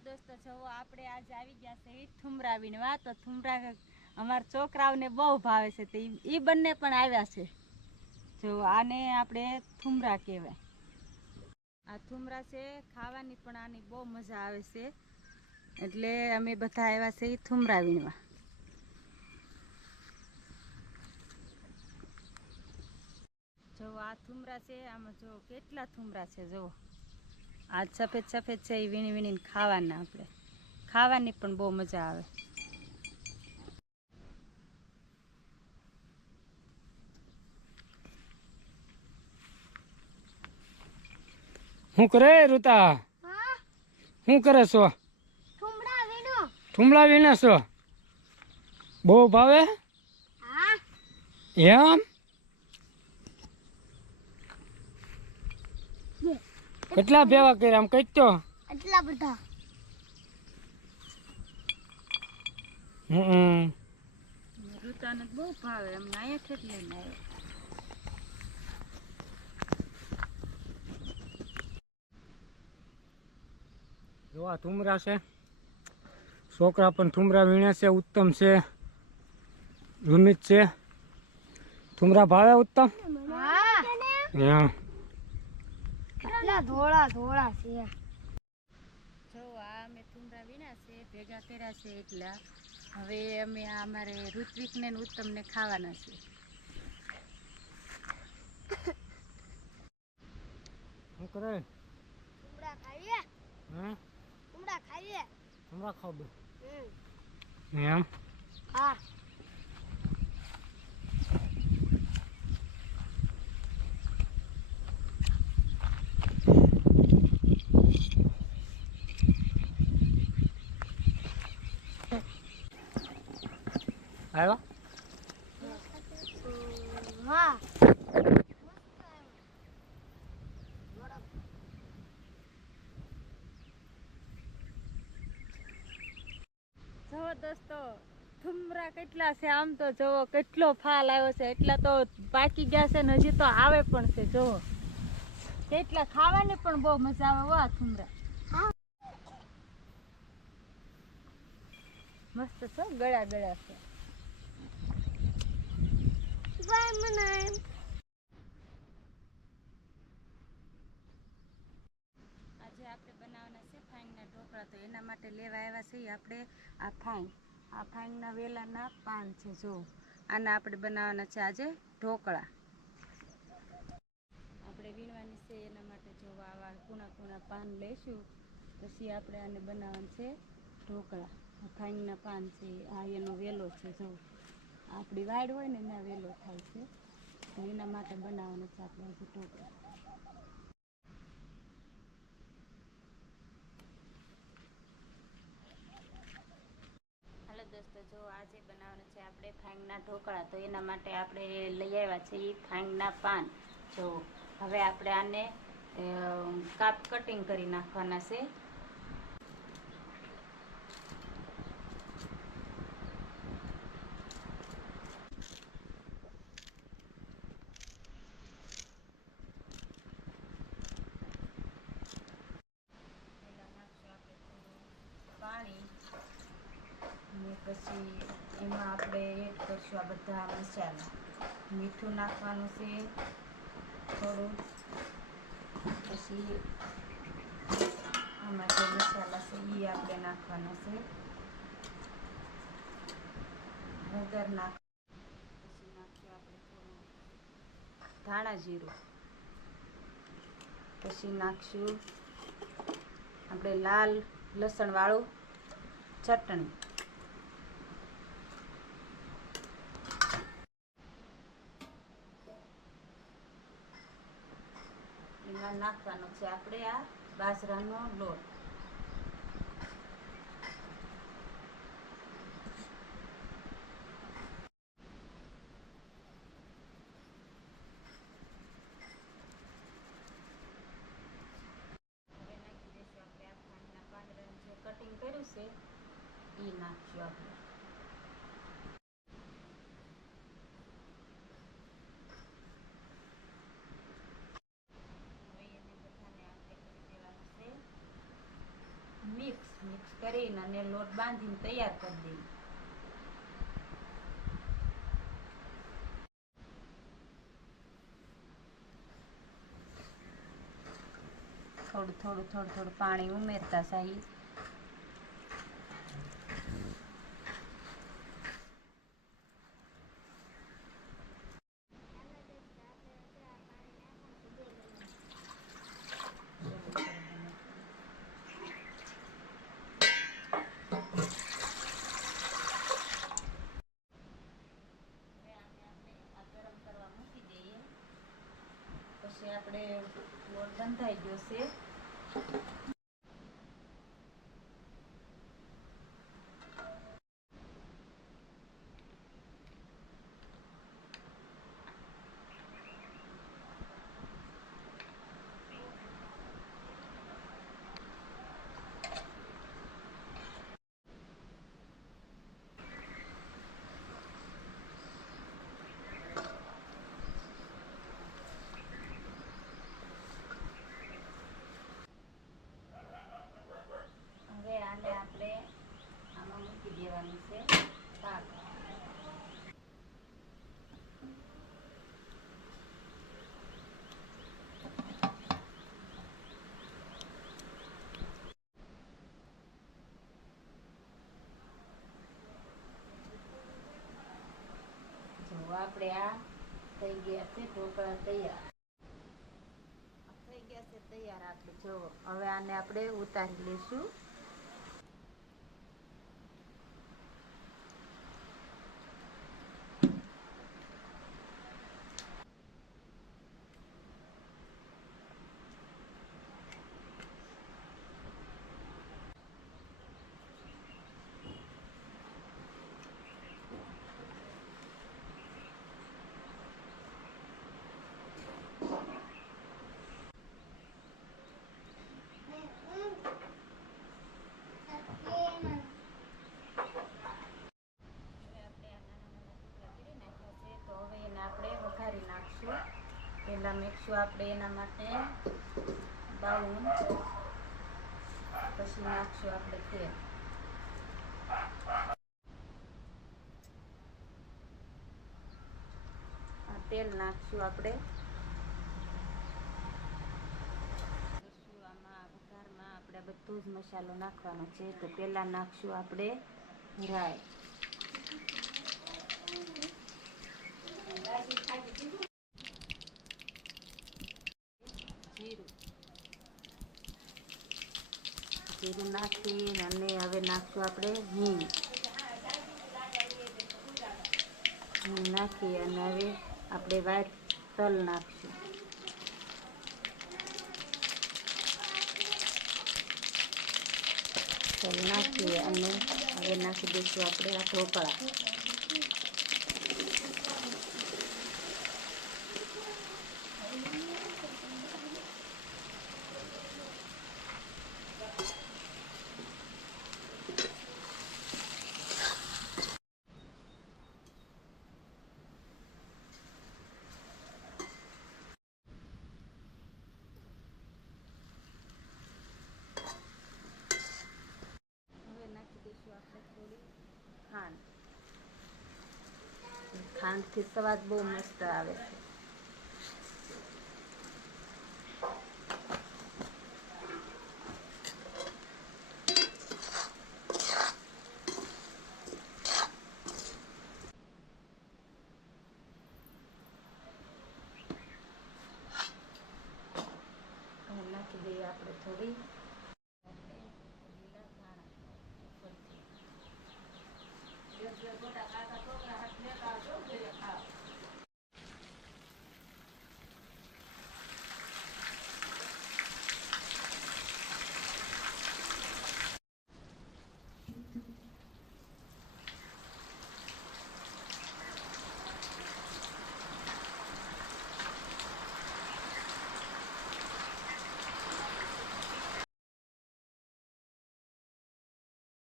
દોસ્તો જો આપણે આજ આવી ગયા છે થુમરા વીણવા તો થુમરા અમારા છોકરાઓને બહુ ભાવે છે તો ઈ બંને પણ આવ્યા છે જો આને આપણે થુમરા કહેવાય આ થુમરા છે ખાવાની પણ આની બહુ મજા આવે છે એટલે અમે બધા આવ્યા છે થુમરા વીણવા જો આ થુમરા છે આમાં જો કેટલા થુમરા છે જો આ સફેદ સફેદ છે એ વીણી વીણીને ખાવાના આપણે ખાવાની પણ બહુ મજા આવે શું કરે ઋતા શું કરે છો ઠુમડા વીણે છો બહુ ભાવે એમ કેટલા ભેવા કર્યા આમ કઈ તો એટલા બધા ઋતાને બહુ ભાવે એમ નાયા કેટલે નાયા જો આ થુમરા છે છોકરા પણ થુમરા વીણે છે ઉત્તમ છે રૂમિત છે થુમરા ભાવે ઉત્તમ એમ કેટલા ધોળા ધોળા છે જો આ અમે થુમરા વીણા છે ભેગા કર્યા છે એટલા હવે અમે આ અમારે ઋત્વિકને ને ઉત્તમને ખાવાના છે શું કરે થુમડા ખાઈએ હે થુમડા ખાઈએ થુમરા ખાવ બે એમ હા આવ્યા હા જો દોસ્તો થુમરા કેટલા છે આમ તો જોવો કેટલો ફાલ આવ્યો છે એટલા તો પાકી ગયા છે ને હજી તો આવે પણ છે જોવો કેટલા ખાવાની પણ બહુ મજા આવે આ થુમરા મસ્ત છે ગળા ગળા છે આજે આપણે બનાવવાના છે ફાઈનના ઢોકળા તો એના માટે લેવા આવ્યા છીએ આપણે આ ફાઈનના વેલાના પાન છે જો આના આપણે બનાવવાના છે આજે ઢોકળા આપણે વીણવાની છે એના માટે જો આવા કૂણા કૂણા પાન લઈશું પછી આપણે આને બનાવવાનું છે ઢોકળા ફાઈનના પાન છે આ એનો વેલો છે જો આપણી વાડ હોય ને એના વેલો થાય છે તો એના માટે બનાવવાનું છે આપણે આજે ઢોકળા હાલો દોસ્તો જો આજે બનાવવાનું છે આપણે ફાઈનના ઢોકળા તો એના માટે આપણે લઈ આવ્યા છે એ ફાઈનના પાન જો હવે આપણે આને કટિંગ કરી નાખવાના છે પાણી અને પછી એમાં આપણે એડ કરશું આ બધા મસાલા મીઠું નાખવાનું છે થોડું પછી આમાં જે મસાલા છે એ આપણે નાખવાના છે હળદર પછી નાખ્યું આપણે થોડું ધાણા જીરું પછી નાખશું આપણે લાલ લસણ વાળું ચટણી એમાં નાખવાનો છે આપણે આ બાજરાનો લોટ કટિંગ કર્યું છે એ નાખશું આપણે હવે એને બધાને આપણે કરી દેવાનું છે મિક્સ કરીને અને લોટ બાંધીને તૈયાર કરી દઈએ. થોડું પાણી ઉમેરતા જઈએ. પછી આપણે લોટ બંધાઈ ગયો છે. હવે આને આપણે આમાં મૂકી દેવાનું છે પાક. જો આપણે આ થઈ ગયા છે ઢોકળા તૈયાર. થઈ ગયા છે તૈયાર આપણે. જો હવે આને આપણે ઉતારી લઈશું. આપણે વઘારી નાખશું. પહેલા મેકશું આપણે એના માટે બાઉન, પછી નાખશું આપણે તેલ. તેલ નાખશું આપણે. આમાં વઘારમાં આપણે બધો જ મસાલો નાખવાનો છે. તો પહેલા નાખશું આપણે રાઈ. જીરું નાખીને અને હવે નાખશું આપણે હિંગ. નાખી અને હવે આપણે વાઈટ તલ નાખશું. તલ નાખી અને હવે નાખી દઈશું આપણે આ ઢોકળા. ખાંડથી સ્વાદ બહુ મસ્ત આવે છે. નાખી દઈએ આપણે થોડી